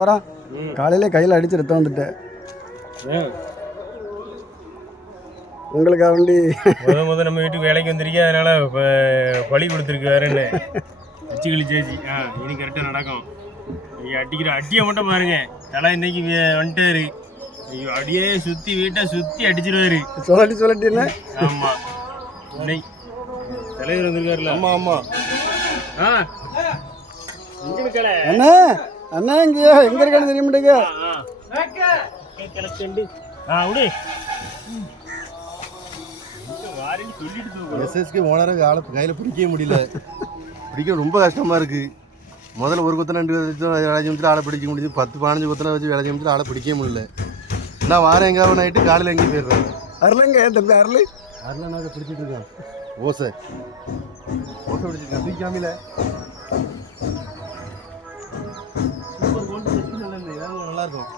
காலையிலே கையில் அடிச்சு ரத்தம் வந்துட்டேன். உங்களுக்காக வேண்டி முதல் நம்ம வீட்டுக்கு வேலைக்கு வந்திருக்கேன், அதனால பழி கொடுத்துருக்கு வேறன்னு அச்சு கழிச்சாச்சு. இனி கரெக்டாக நடக்கும். அடிக்கிற அடியை மட்டும் பாருங்க, தலை இன்னைக்கு வந்துட்டாரு. ஐயோ, அடியே சுற்றி வீட்டை சுற்றி அடிச்சிருவாரு. சொல்லட்டின்னு. ஆமாம், இன்னைக்கு தலைவர் வந்திருக்காருல்ல. ஆமாம் ஆமாம். அண்ணா அண்ணா இங்கேயோ எங்கே இருக்கான்னு தெரிய மாட்டேங்க. எஸ்எஸ்கே ஓனரை ஆளை கையில் பிடிக்கவே முடியல. பிடிக்க ரொம்ப கஷ்டமாக இருக்குது. முதல்ல ஒரு குத்தனை 2 வேலை செஞ்சுட்டு ஆளை பிடிக்க முடியுது. 10-15 குத்தனை வச்சு வேலை செஞ்சுட்டு ஆளை பிடிக்கவே முடியல. நான் வாரம் எங்காவது நைட்டு காலையில் எங்கேயும் போயிடுறேன். அருளுங்க தம்பி அருள் நாங்கள் பிடிச்சிட்டு இருக்கோம். ஓசை பிடிச்சிருக்கேன் பிடிக்காமல. நல்லா இருக்கும்.